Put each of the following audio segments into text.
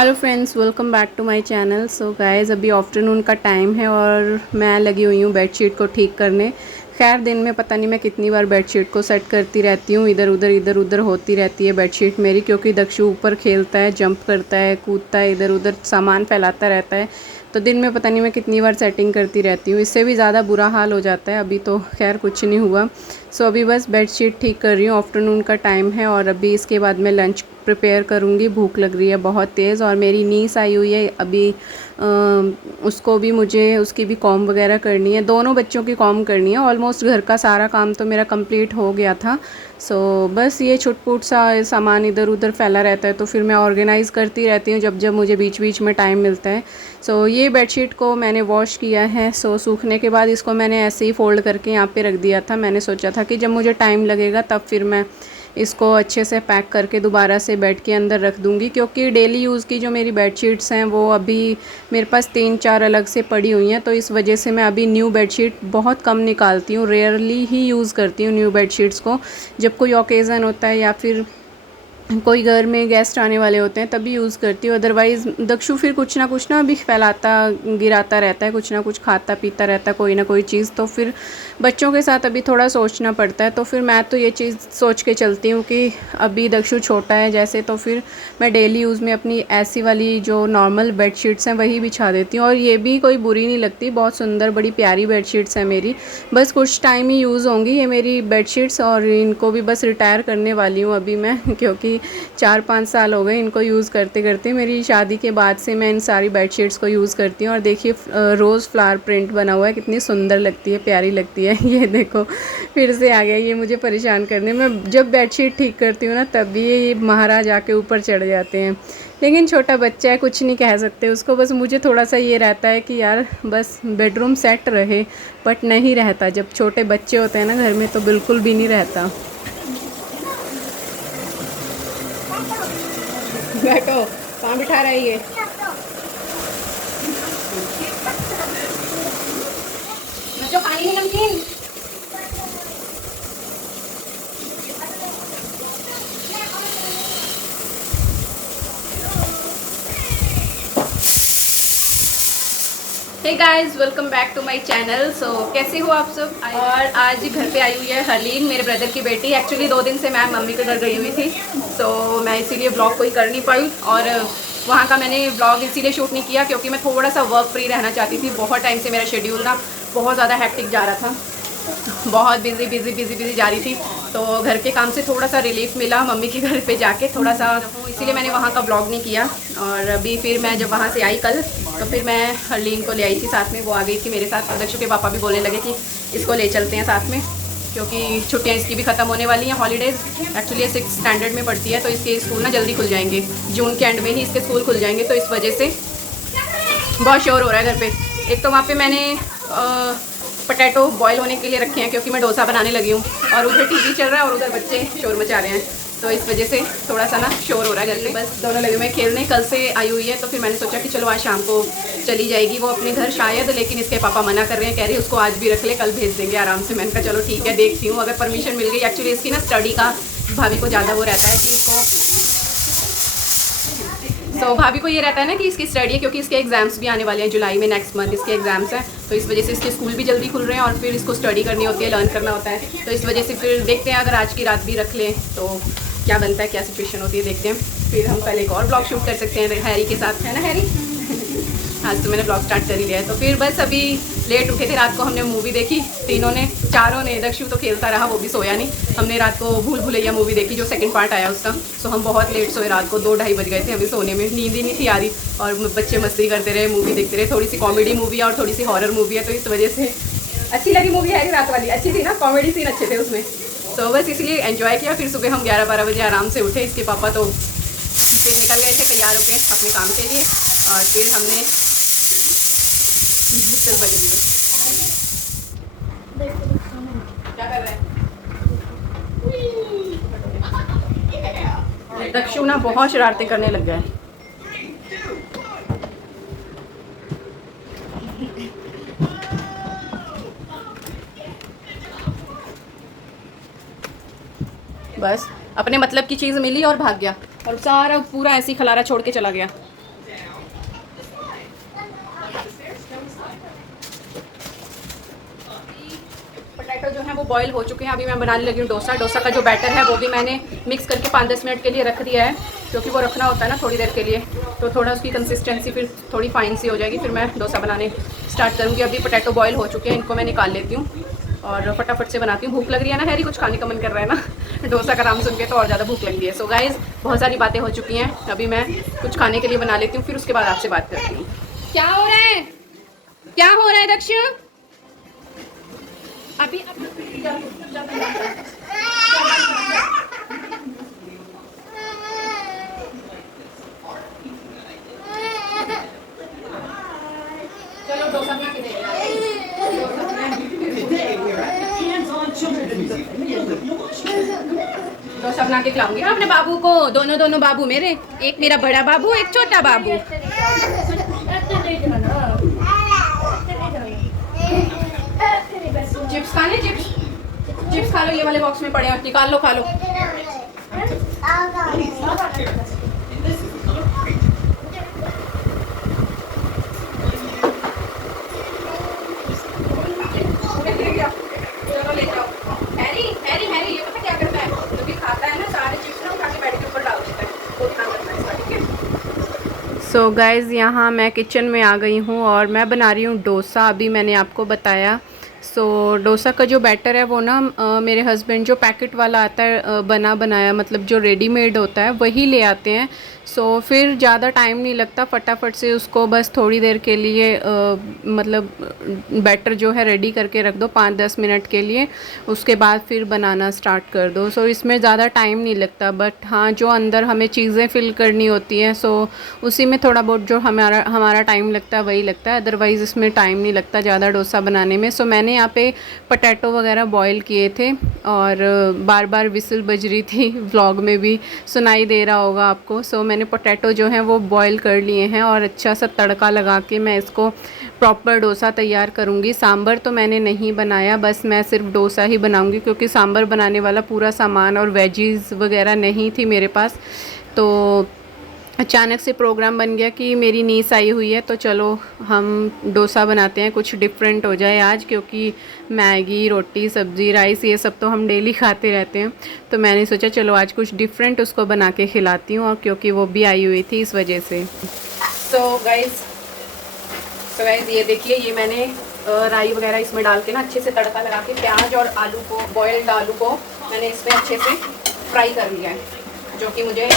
Hello friends, welcome back to my channel. So guys, अभी afternoon का time है और मैं लगी हुई हूँ बेडशीट को ठीक करने। खैर, दिन में पता नहीं मैं कितनी बार बेडशीट को सेट करती रहती हूँ, इधर उधर होती रहती है बेडशीट मेरी, क्योंकि दक्षु ऊपर खेलता है, जंप करता है, कूदता है, इधर उधर सामान फैलाता रहता है। तो दिन में पता नहीं मैं कितनी बार सेटिंग करती रहती हूँ, इससे भी ज़्यादा बुरा हाल हो जाता है। अभी तो खैर कुछ नहीं हुआ। सो अभी बस बेडशीट ठीक कर रही हूँ, आफ्टरनून का टाइम है और अभी इसके बाद मैं लंच प्रिपेयर करूँगी। भूख लग रही है बहुत तेज़ और मेरी नीस आई हुई है अभी। उसको भी मुझे उसकी भी कॉम वगैरह करनी है, दोनों बच्चों की कॉम करनी है। ऑलमोस्ट घर का सारा काम तो मेरा कंप्लीट हो गया था। सो बस ये छुटपुट सा सामान इधर उधर फैला रहता है, तो फिर मैं ऑर्गेनाइज़ करती रहती हूँ जब जब मुझे बीच बीच में टाइम मिलता है। सो ये बेडशीट को मैंने वॉश किया है। सो सूखने के बाद इसको मैंने ऐसे ही फ़ोल्ड करके यहाँ पे रख दिया था। मैंने सोचा था कि जब मुझे टाइम लगेगा तब फिर मैं इसको अच्छे से पैक करके दोबारा से बेड के अंदर रख दूँगी, क्योंकि डेली यूज़ की जो मेरी बेडशीट्स हैं वो अभी मेरे पास 3-4 अलग से पड़ी हुई हैं। तो इस वजह से मैं अभी न्यू बेडशीट बहुत कम निकालती हूँ, रेयरली ही यूज़ करती हूँ न्यू बेडशीट्स को। जब कोई ओकेज़न होता है या फिर कोई घर में गेस्ट आने वाले होते हैं तभी यूज़ करती हूँ। अदरवाइज़ दक्षु फिर कुछ ना अभी फैलाता गिराता रहता है, कुछ ना कुछ खाता पीता रहता है, कोई ना कोई चीज़। तो फिर बच्चों के साथ अभी थोड़ा सोचना पड़ता है। तो फिर मैं तो ये चीज़ सोच के चलती हूँ कि अभी दक्षु छोटा है जैसे, तो फिर मैं डेली यूज़ में अपनी ऐसी वाली जो नॉर्मल बेडशीट्स हैं वही बिछा देती हूँ। और ये भी कोई बुरी नहीं लगती, बहुत सुंदर बड़ी प्यारी बेडशीट्स हैं मेरी। बस कुछ टाइम ही यूज़ होंगी ये मेरी बेडशीट्स और इनको भी बस रिटायर करने वाली हूँ अभी मैं, क्योंकि 4-5 साल हो गए इनको यूज़ करते करते। मेरी शादी के बाद से मैं इन सारी बेडशीट्स को यूज़ करती हूँ। और देखिए रोज़ फ्लावर प्रिंट बना हुआ है, कितनी सुंदर लगती है, प्यारी लगती है। ये देखो फिर से आ गया ये मुझे परेशान करने। मैं जब बेडशीट ठीक करती हूँ ना तभी ये महाराज आके ऊपर चढ़ जाते हैं। लेकिन छोटा बच्चा है, कुछ नहीं कह सकते उसको। बस मुझे थोड़ा सा ये रहता है कि यार बस बेडरूम सेट रहे, बट नहीं रहता। जब छोटे बच्चे होते हैं ना घर में तो बिल्कुल भी नहीं रहता। बैठो, कहाँ बिठा रहा है ये? बच्चों खानी नहीं नमकीन? Hey guys, welcome back to my channel. So कैसे हो आप सब? और आज घर पे आई हुई है हरलीन, मेरे ब्रदर की बेटी। एक्चुअली 2 दिन से मैं मम्मी के घर गई हुई थी, तो मैं इसीलिए ब्लॉग कोई कर नहीं पाई। और वहाँ का मैंने ब्लॉग इसीलिए शूट नहीं किया क्योंकि मैं थोड़ा सा वर्क फ्री रहना चाहती थी। बहुत टाइम से मेरा शेड्यूल ना बहुत ज़्यादा हैक्टिक जा रहा था, बहुत बिजी जा रही थी। तो घर के काम से थोड़ा सा रिलीफ मिला मम्मी के घर पे जाके थोड़ा सा, इसीलिए मैंने वहाँ का ब्लॉग नहीं किया। और अभी फिर मैं जब वहाँ से आई कल, तो फिर मैं हरलीन को ले आई थी साथ में, वो आ गई थी मेरे साथ। दक्षु के पापा भी बोलने लगे कि इसको ले चलते हैं साथ में, क्योंकि छुट्टियाँ इसकी भी ख़त्म होने वाली हैं, हॉलीडेज़। एक्चुअली 6th स्टैंडर्ड में पढ़ती है, तो इसके स्कूल ना जल्दी खुल जाएंगे, जून के एंड में ही इसके स्कूल खुल जाएंगे। तो इस वजह से बहुत शोर हो रहा है घर पे। एक तो वहाँ पे मैंने पोटैटो बॉयल होने के लिए रखे हैं क्योंकि मैं डोसा बनाने लगी हूँ, और उधर टीवी चल रहा है और उधर बच्चे शोर मचा रहे हैं। तो इस वजह से थोड़ा सा ना शोर हो रहा है घर पे। बस दोनों लगे हुए खेलने, कल से आई हुई है। तो फिर मैंने सोचा कि चलो आज शाम को चली जाएगी वो अपने घर शायद, लेकिन इसके पापा मना कर रहे हैं, कह रहे हैं उसको आज भी रख ले, कल भेज देंगे आराम से। मैंने कहा चलो ठीक है, देखती हूँ अगर परमिशन मिल गई। एक्चुअली इसकी ना स्टडी का भाभी को ज़्यादा वो रहता है कि इसको, तो भाभी को ये रहता है ना कि इसकी स्टडी है, क्योंकि इसके एग्जाम्स भी आने वाले हैं जुलाई में, नेक्स्ट मंथ इसके एग्जाम्स हैं। तो इस वजह से इसके स्कूल भी जल्दी खुल रहे हैं और फिर इसको स्टडी करनी होती है, लर्न करना होता है। तो इस वजह से फिर देखते हैं अगर आज की रात भी रख लें तो क्या बनता है, क्या सिचुएशन होती है, देखते हैं। फिर हम पहले एक और ब्लॉग शूट कर सकते हैं हैरी के साथ, है ना हैरी? आज तो मैंने ब्लॉग स्टार्ट कर ही लिया है। तो फिर बस अभी लेट उठे थे, रात को हमने मूवी देखी चारों ने। दक्षु तो खेलता रहा, वो भी सोया नहीं। हमने रात को भूल भुलैया मूवी देखी, जो सेकंड पार्ट आया उसका। सो हम बहुत लेट सोए, रात को 2-2:30 बज गए थे हमें सोने में, नींद ही नहीं थी आ रही। और बच्चे मस्ती करते रहे, मूवी देखते रहे। थोड़ी सी कॉमेडी मूवी है और थोड़ी सी हॉरर मूवी है, तो इस वजह से अच्छी लगी मूवी। है रात वाली अच्छी थी ना, कॉमेडी सीन अच्छे थे उसमें, तो बस इसलिए एंजॉय किया। फिर सुबह हम 11-12 बजे आराम से उठे। इसके पापा तो फिर निकल गए थे तैयार होकर अपने काम के लिए, और फिर हमने क्या कर रहे हैं? दक्षु ना बहुत शरारतें करने लग गए। बस अपने मतलब की चीज़ मिली और भाग गया, और सारा पूरा ऐसी खलारा छोड़ के चला गया। पोटैटो जो है वो बॉईल हो चुके हैं। अभी मैं बनाने लगी हूँ डोसा। डोसा का जो बैटर है वो भी मैंने मिक्स करके 5-10 मिनट के लिए रख दिया है, क्योंकि वो रखना होता है ना थोड़ी देर के लिए, तो थोड़ा उसकी कंसिस्टेंसी फिर थोड़ी फाइन सी हो जाएगी, फिर मैं डोसा बनाने स्टार्ट करूँगी। अभी पोटैटो बॉयल हो चुके हैं, इनको मैं निकाल लेती हूँ और फटाफट से बनाती हूँ। भूख लग रही है ना हैरी, कुछ खाने का मन कर रहा है ना डोसा का नाम सुन के तो और ज़्यादा भूख लग रही है। सो गाइज़ बहुत सारी बातें हो चुकी हैं, अभी मैं कुछ खाने के लिए बना लेती हूँ, फिर उसके बाद आपसे बात करती हूँ। क्या हो रहा है, क्या हो रहा है दक्ष? अभी चलो डोसा बना के डोसा बना के खिलाऊंगी अपने बाबू को। दोनों बाबू मेरे, एक मेरा बड़ा बाबू, एक छोटा बाबू। चिप्स खाने, चिप्स खा लो, ये वाले बॉक्स में पड़े हैं, निकाल लो, खा लो। चलो ले जाओ। हैरी हैरी हैरी, ये पता क्या करता है, जो भी खाता है ना सारे चिप्स ना उठा के बेड के ऊपर डाल देता है, वो ध्यान रखना है इसका, ठीक है। सो गाइज़ यहाँ मैं किचन में आ गई हूँ और मैं बना रही हूँ डोसा। अभी मैंने आपको बताया। सो डोसा का जो बैटर है वो ना मेरे हस्बैंड जो पैकेट वाला आता है बना बनाया, मतलब जो रेडीमेड होता है वही ले आते हैं। सो फिर ज़्यादा टाइम नहीं लगता, फटाफट से उसको बस थोड़ी देर के लिए मतलब बैटर जो है रेडी करके रख दो 5-10 मिनट के लिए, उसके बाद फिर बनाना स्टार्ट कर दो। सो इसमें ज़्यादा टाइम नहीं लगता, बट हाँ जो अंदर हमें चीज़ें फिल करनी होती हैं सो उसी में थोड़ा बहुत जो हमारा टाइम लगता है वही लगता है, अदरवाइज़ इसमें टाइम नहीं लगता ज़्यादा डोसा बनाने में। सो मैंने यहाँ पे पोटैटो वगैरह बॉईल किए थे और बार बार विसल बज रही थी, व्लॉग में भी सुनाई दे रहा होगा आपको। सो मैंने पोटैटो जो है वो बॉईल कर लिए हैं और अच्छा सा तड़का लगा के मैं इसको प्रॉपर डोसा तैयार करूँगी। सांभर तो मैंने नहीं बनाया, बस मैं सिर्फ डोसा ही बनाऊँगी, क्योंकि सांभर बनाने वाला पूरा सामान और वेजीज़ वगैरह नहीं थी मेरे पास। तो अचानक से प्रोग्राम बन गया कि मेरी नीस आई हुई है तो चलो हम डोसा बनाते हैं, कुछ डिफरेंट हो जाए आज, क्योंकि मैगी, रोटी, सब्ज़ी, राइस ये सब तो हम डेली खाते रहते हैं। तो मैंने सोचा चलो आज कुछ डिफरेंट उसको बना के खिलाती हूँ, और क्योंकि वो भी आई हुई थी इस वजह से। सो गाइज़ ये देखिए, ये मैंने राई वगैरह इसमें डाल के ना अच्छे से तड़का लगा के प्याज और आलू को, बॉयल्ड आलू को मैंने इसमें अच्छे से फ्राई कर लिया है, जो कि मुझे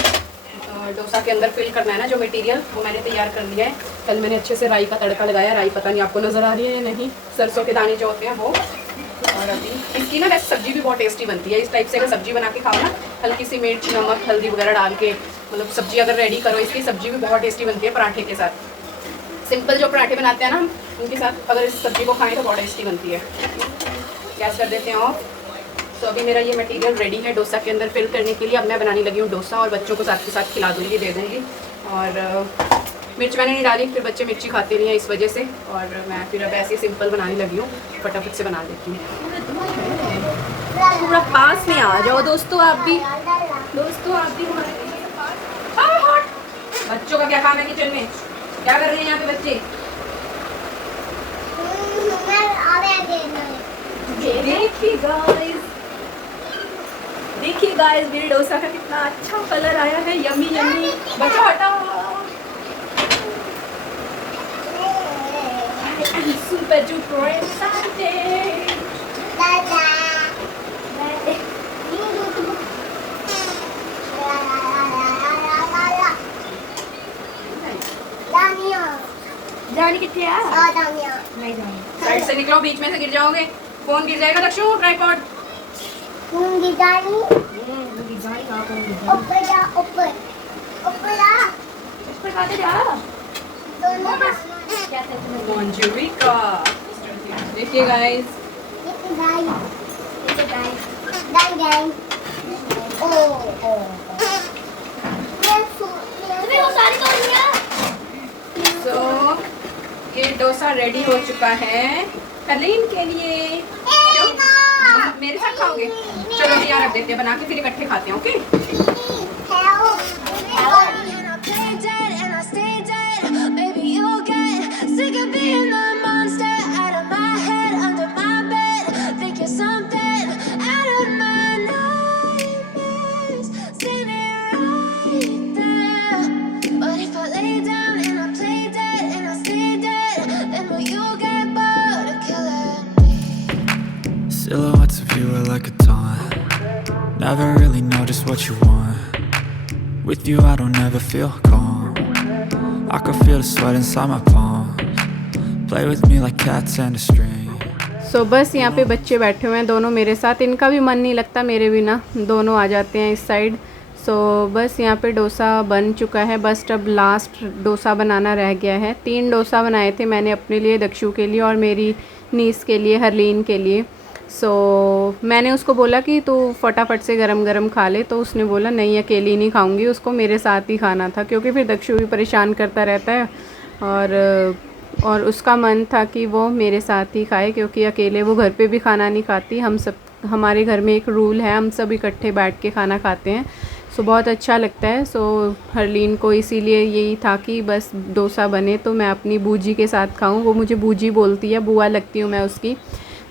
डोसा के अंदर फिल करना है ना जो मटेरियल, वो मैंने तैयार कर लिया है। कल मैंने अच्छे से राई का तड़का लगाया, राई पता नहीं आपको नज़र आ रही है या नहीं, सरसों के दाने जो होते हैं वो। और अभी इसकी ना वैसे सब्ज़ी भी बहुत टेस्टी बनती है, इस टाइप से अगर सब्ज़ी बना के खाओ ना, हल्की सी मिर्च, नमक, हल्दी वगैरह डाल के, मतलब सब्ज़ी अगर रेडी करो, इसकी सब्ज़ी भी बहुत टेस्टी बनती है पराठे के साथ। सिंपल जो पराठे बनाते हैं ना हम, उनके साथ अगर इस सब्ज़ी को खाएँ तो बहुत टेस्टी बनती है। गैस कर देते हैं ऑफ। तो अभी मेरा ये मटेरियल रेडी है डोसा के अंदर फिल करने के लिए। अब मैं बनाने लगी हूँ डोसा और बच्चों को साथ के साथ खिला दूँगी, दे दूँगी। और मिर्च मैंने नहीं डाली, फिर बच्चे मिर्ची खाते नहीं हैं इस वजह से, और मैं फिर अब ऐसे सिंपल बनाने लगी हूँ, फटाफट से बना देती हूँ। थोड़ा पास में आ जाओ दोस्तों, आप भी बच्चों का क्या काम है किचन में, क्या कर रहे हैं यहाँ पे बच्चे? देखिए गाइस मेरे डोसा का कितना अच्छा कलर आया है, यमी यमी। बच्चों हटाओ, सुपर डुपर एक्साइटेड। जानी कितने है? नहीं जानी। साइड से निकलो, बीच में से गिर जाओगे, फोन गिर जाएगा दक्षु, ट्राइपॉड। फोन गिर जानी। ऊपर जा, ऊपर खाते जा। मंजूरिका। देखिए गाइस, तो ये डोसा रेडी हो चुका है कलीन के लिए। मेरे साथ खाओगे? चलो अभी यहाँ रख देते हैं बना के, फिर इकट्ठे खाते हैं। Okay sick of being the monster out of my head, under my bed, think you're some Silhouettes of you are like a taunt. Never really know just what you want. With you I don't ever feel calm. I can feel the sweat inside my palms. Play with me like cats and a string. सो बस यहाँ पे बच्चे बैठे हुए हैं दोनों मेरे साथ, इनका भी मन नहीं लगता मेरे बिना, दोनों आ जाते हैं इस साइड। सो बस यहाँ पे डोसा बन चुका है, बस अब लास्ट डोसा बनाना रह गया है। 3 डोसा बनाए थे मैंने अपने लिए, दक्षु के लिए और मेरी नीस के लिए, हरलीन के लिए। सो मैंने उसको बोला कि तू फटाफट से गरम गरम खा ले, तो उसने बोला नहीं अकेली नहीं खाऊंगी, उसको मेरे साथ ही खाना था, क्योंकि फिर दक्षु भी परेशान करता रहता है और उसका मन था कि वो मेरे साथ ही खाए, क्योंकि अकेले वो घर पे भी खाना नहीं खाती। हमारे घर में एक रूल है, हम सब इकट्ठे बैठ के खाना खाते हैं। सो बहुत अच्छा लगता है। सो हरलीन को इसीलिए यही था कि बस डोसा बने तो मैं अपनी बूजी के साथ खाऊं। वो मुझे बूजी बोलती है, बुआ लगती हूँ मैं उसकी।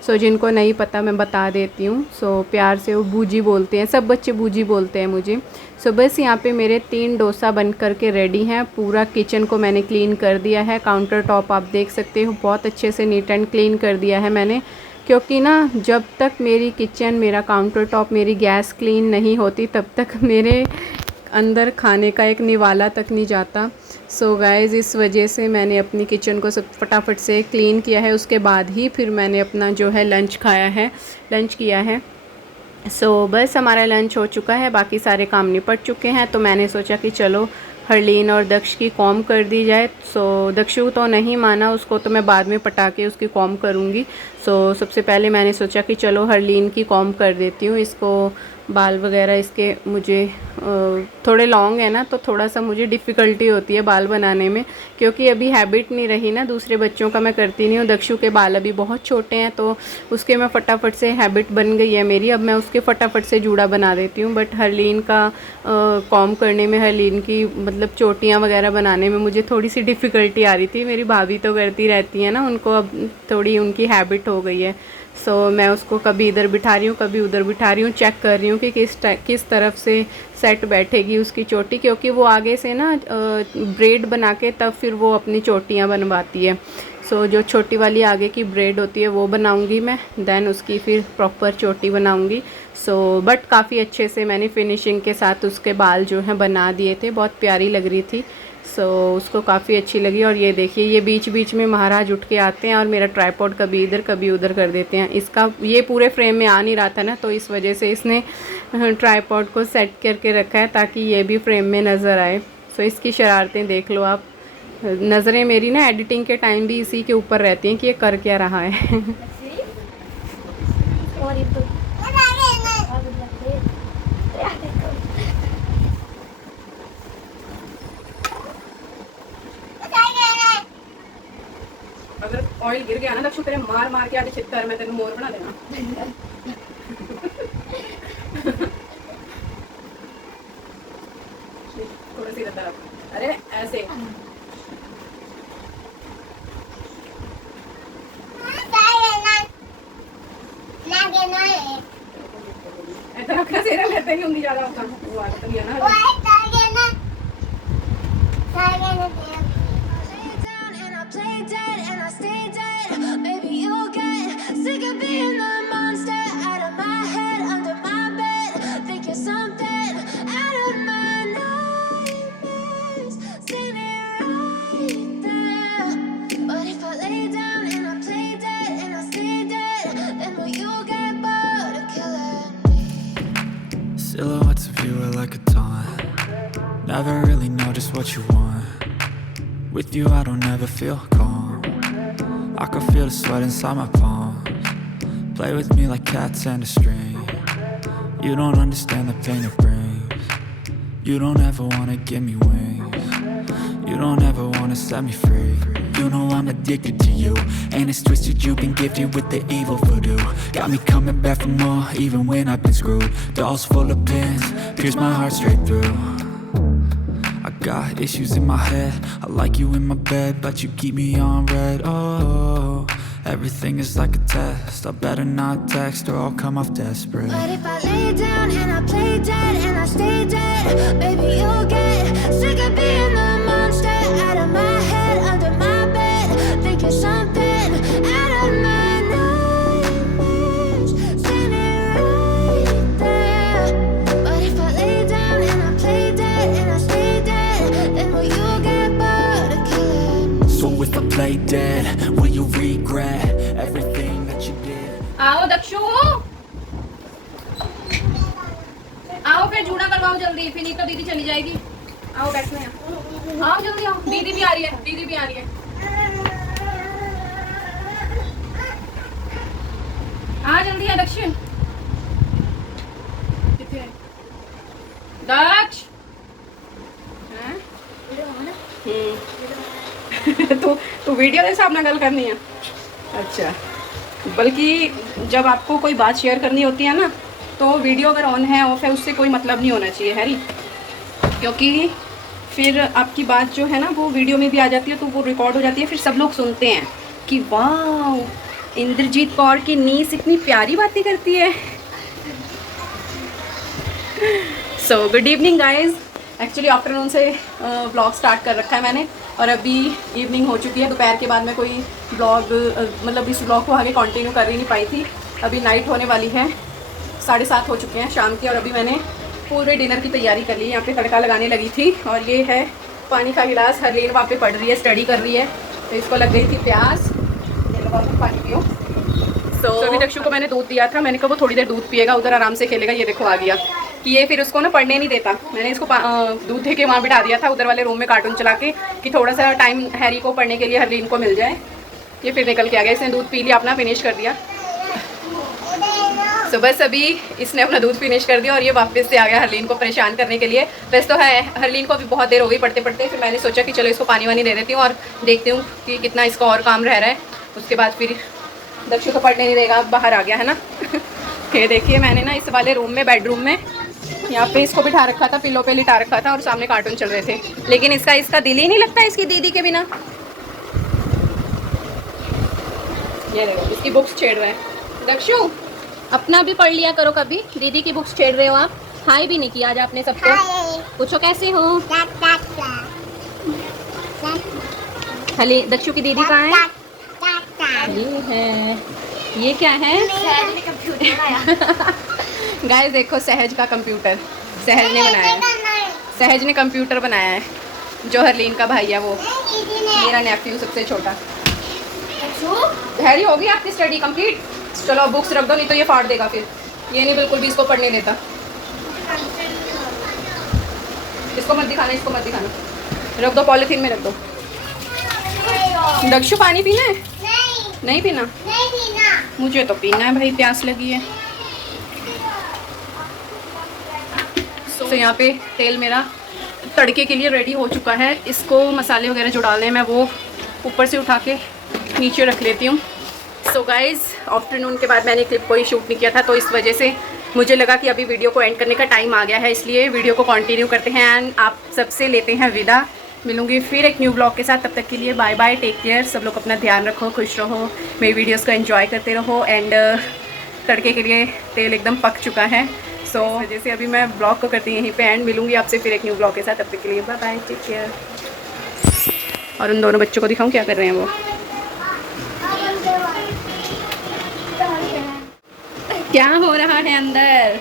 सो जिनको नहीं पता मैं बता देती हूँ। सो प्यार से वो बूजी बोलते हैं, सब बच्चे बूजी बोलते हैं मुझे। सो बस यहाँ पे मेरे 3 डोसा बन कर के रेडी हैं। पूरा किचन को मैंने क्लीन कर दिया है, काउंटर टॉप आप देख सकते हो बहुत अच्छे से नीट एंड क्लीन कर दिया है मैंने, क्योंकि ना जब तक मेरी किचन, मेरा काउंटर टॉप, मेरी गैस क्लीन नहीं होती तब तक मेरे अंदर खाने का एक निवाला तक नहीं जाता। सो गाइज़ इस वजह से मैंने अपनी किचन को सब फटाफट से क्लीन किया है, उसके बाद ही फिर मैंने अपना जो है लंच किया है। सो बस हमारा लंच हो चुका है, बाकी सारे काम निपट चुके हैं। तो मैंने सोचा कि चलो हरलीन और दक्ष की कॉम कर दी जाए। सो दक्षु तो नहीं माना, उसको तो मैं बाद में पटा के उसकी कॉम करूँगी। सो सबसे पहले मैंने सोचा कि चलो हरलीन की कॉम कर देती हूँ। इसको बाल वगैरह इसके मुझे थोड़े लॉन्ग है ना, तो थोड़ा सा मुझे डिफ़िकल्टी होती है बाल बनाने में, क्योंकि अभी हैबिट नहीं रही ना, दूसरे बच्चों का मैं करती नहीं हूँ। दक्षु के बाल अभी बहुत छोटे हैं, तो उसके मैं फटाफट से हैबिट बन गई है मेरी, अब मैं उसके फटाफट से जूड़ा बना देती हूँ। बट हरलीन का कॉम करने में, हरलीन की मतलब चोटियाँ वगैरह बनाने में मुझे थोड़ी सी डिफ़िकल्टी आ रही थी। मेरी भाभी तो करती रहती है ना, उनको अब थोड़ी उनकी हैबिट हो गई है। सो मैं उसको कभी इधर बिठा रही हूँ, कभी उधर बिठा रही हूँ, चेक कर रही हूँ कि किस तरफ से सेट बैठेगी उसकी चोटी, क्योंकि वो आगे से ना ब्रेड बना के तब फिर वो अपनी चोटियाँ बनवाती है। सो जो छोटी वाली आगे की ब्रेड होती है वो बनाऊँगी मैं, देन उसकी फिर प्रॉपर चोटी बनाऊँगी। सो बट काफ़ी अच्छे से मैंने फिनिशिंग के साथ उसके बाल जो हैं बना दिए थे, बहुत प्यारी लग रही थी। सो उसको काफ़ी अच्छी लगी। और ये देखिए, ये बीच बीच में महाराज उठ के आते हैं और मेरा ट्राइपॉड कभी इधर कभी उधर कर देते हैं। इसका ये पूरे फ्रेम में आ नहीं रहा था ना, तो इस वजह से इसने ट्राइपॉड को सेट करके रखा है ताकि ये भी फ्रेम में नज़र आए। सो इसकी शरारतें देख लो आप। नज़रें मेरी ना एडिटिंग के टाइम भी इसी के ऊपर रहती हैं कि ये कर क्या रहा है। अगर ऑयल गिर गया ना दक्षु, तेरे मार मार के आगे छितर मैं तेरे मोर बना देना। थोड़ा सी तरफ, अरे ऐसे ऐसा रखना सेरा लेते नहीं होंगी ज़्यादा होता वो आता भी है ना। Silhouettes of you are like a taunt. Never really know just what you want. With you I don't ever feel calm. I can feel the sweat inside my palms. Play with me like cats and a string. You don't understand the pain it brings. You don't ever wanna give me wings. You don't ever wanna set me free. You know I'm addicted to you, and it's twisted, you've been gifted with the evil voodoo. Got me coming back for more, even when I've been screwed. Dolls full of pins, pierce my heart straight through. I got issues in my head, I like you in my bed, but you keep me on red. Oh, everything is like a test, I better not text or I'll come off desperate. But if I lay down and I play dead and I stay dead, baby you'll get sick of being the monster out of my head, under my bed, thinking something out of my nightmares. lay dead? Will you regret everything that you did? आओ दक्षु, आओ फिर जूड़ा करवाओ जल्दी, फिर नहीं तो दीदी चली जाएगी। आओ बैठो यहाँ, आओ जल्दी आओ, दीदी भी आ रही है, दीदी भी आ रही है। आ जल्दी है दक्षु, दक्ष तो वीडियो के हिसाब ना गल करनी है। अच्छा, बल्कि जब आपको कोई बात शेयर करनी होती है ना, तो वीडियो अगर ऑन है ऑफ है उससे कोई मतलब नहीं होना चाहिए है नी, क्योंकि फिर आपकी बात जो है ना वो वीडियो में भी आ जाती है, तो वो रिकॉर्ड हो जाती है, फिर सब लोग सुनते हैं कि वाह इंद्रजीत कौर की नीस इतनी प्यारी बातें करती है। So good evening guys, actually afternoon से ब्लॉग स्टार्ट कर रखा है मैंने, और अभी इवनिंग हो चुकी है। दोपहर के बाद मैं कोई ब्लॉग मतलब इस ब्लॉग को आगे कंटिन्यू कर ही नहीं पाई थी। अभी नाइट होने वाली है, 7:30 हो चुके हैं शाम के, और अभी मैंने पूरे डिनर की तैयारी कर ली। यहाँ पे तड़का लगाने लगी थी, और ये है पानी का गिलास। हरलीन वहाँ पे पढ़ रही है, स्टडी कर रही है, तो इसको लग गई थी प्यास। पानी पियो। तो अभी दक्षु को मैंने दूध दिया था, मैंने कहा वो थोड़ी देर दूध पिएगा, उधर आराम से खेलेगा। ये देखो आ गया कि ये फिर उसको ना पढ़ने नहीं देता। मैंने इसको दूध दे के वहाँ बिठा दिया था उधर वाले रूम में कार्टून चला के, कि थोड़ा सा टाइम हैरी को पढ़ने के लिए हरलीन को मिल जाए। ये फिर निकल के आ गया, इसने दूध पी लिया अपना, फिनिश कर दिया। तो बस अभी इसने अपना दूध फिनिश कर दिया और ये वापस से आ गया हरलीन को परेशान करने के लिए। वैसे तो है हरलीन को अभी बहुत देर हो गई पढ़ते पढ़ते, फिर मैंने सोचा कि चलो इसको पानी वानी दे देती हूँ और देखती हूँ कि कितना इसका और काम रह रहा है। उसके बाद फिर दक्षु तो पढ़ने नहीं देगा, अब बाहर आ गया है ना। ये देखिए मैंने ना इस वाले रूम में, बेडरूम में यहाँ पे इसको बिठा रखा था, पिलो पे लिटा रखा था, और सामने कार्टून चल रहे थे, लेकिन इसका दिल ही नहीं लगता इसकी दीदी के बिना। ये देखो इसकी बुक्स छेड़ रहे हैं। दक्षु अपना भी पढ़ लिया करो, कभी दीदी की बुक्स छेड़ रहे हो आप। हाय भी नहीं किया आज आपने सबको। पूछो कैसे हो। हले दक्षु की दीदी कहाँ है? ये है, ये क्या है? गाइस देखो सहज का कंप्यूटर, सहज ने बनाया है। सहज ने कंप्यूटर बनाया है, जो हरलीन का भाई है वो, मेरा नेफ्यू सबसे छोटा। हैरी हो गई आपकी स्टडी कंप्लीट? चलो अब बुक्स रख दो, नहीं तो ये फाड़ देगा फिर। ये नहीं बिल्कुल भी इसको पढ़ने देता। इसको मत दिखाना, इसको मत दिखाना, रख दो पॉलिथीन में रख दो। दक्षु पानी पीना है? नहीं पीना? नहीं पीना। मुझे तो पीना है भाई, प्यास लगी है। तो यहाँ पे तेल मेरा तड़के के लिए रेडी हो चुका है। इसको मसाले वगैरह जो डालने हैं मैं वो ऊपर से उठा के नीचे रख लेती हूँ। सो गाइज़ आफ्टरनून के बाद मैंने क्लिप कोई शूट नहीं किया था, तो इस वजह से मुझे लगा कि अभी वीडियो को एंड करने का टाइम आ गया है, इसलिए वीडियो को कंटिन्यू करते हैं एंड आप सबसे लेते हैं विदा। मिलूंगी फिर एक न्यू ब्लॉग के साथ, तब तक के लिए बाय बाय, टेक केयर। सब लोग अपना ध्यान रखो, खुश रहो, मेरी वीडियोस को एंजॉय करते रहो। एंड तड़के के लिए तेल एकदम पक चुका है, सो जैसे अभी मैं ब्लॉग को करती हूँ यहीं पे एंड। मिलूंगी आपसे फिर एक न्यू ब्लॉग के साथ, तब तक के लिए बाय बाय, टेक केयर। और उन दोनों बच्चों को दिखाऊँ क्या कर रहे हैं वो। क्या हो रहा है अंदर?